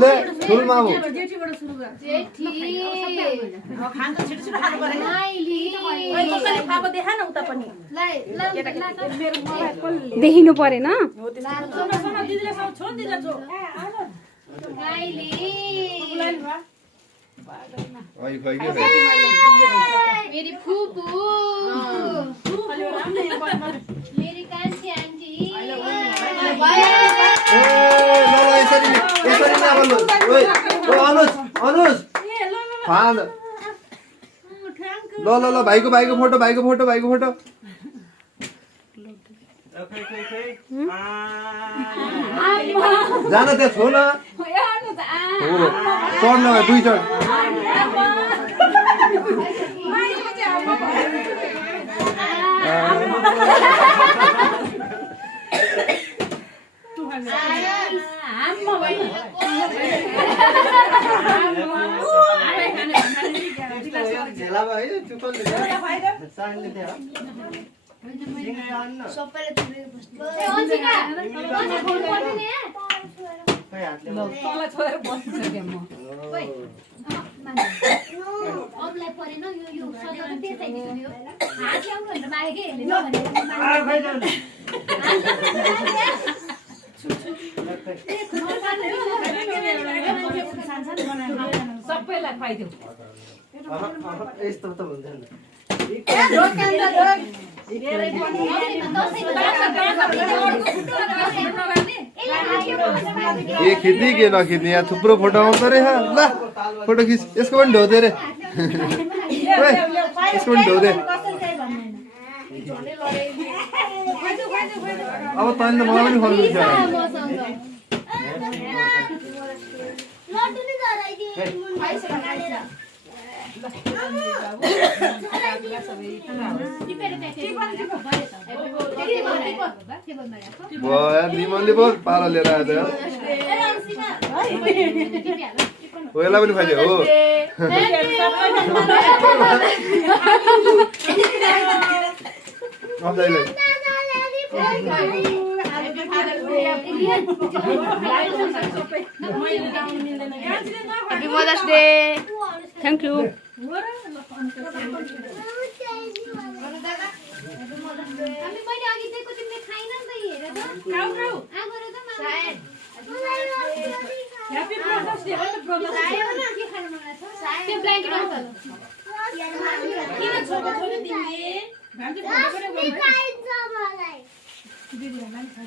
ले ठुल मामु जेठीबाट सुरु गर जेठी खान्छ छिटो छिटो खानु पर्यो ओइ कसैले खाएको देखा न उता पनि मेरो मलाई कसले देखिनु परेन सोना दिदीले सब छोड दिदा जो गाइली आई खाइ के मेरी फुपू मेरी कान्छी आन्टी ए ल यसरी नबोल्नु ओइ ओ अनुज फान ल भाइको फोटो जान त्यहाँ छो न चढ्न दुई चढ सबैले तुरेको बस्नु ए अन्जिका फोन गर्नु नि तँलाई छोडेर बसिसके म ओइ अबलाई परेन यो सजो त त्यसै दियो हात ल्याउनु भनेर मागे के हेर्ने सबैलाई खुवाइदिउ यस्तो त हुँदैन ये खिच्ने के नखिच्ने यहाँ थुप्रो फोटो आउँछ रे ल फोटो खिच यसको पनि ढोदे रे यसको पनि ढोदे अब तैँले त मलाई पनि खुवाउनु छ निमनले बोल पारा लिएर आएर हो यसलाई पनि खाइदियो हो Happy Mother's Day. Thank you. हामी मैले अघि दिएको तिमीले खाइन नि त हेर त खाऊ आगो र त सायद ह्यापी ब्रदर्स डे हो त ब्रदर्स के खान मन लाग्छ त्यो ब्ल्याङ्केट आउँछ किन छोटो छोटो तिमीले भान्जी फोटो पनि गर्नु मलाई दिदीलाई मान्छे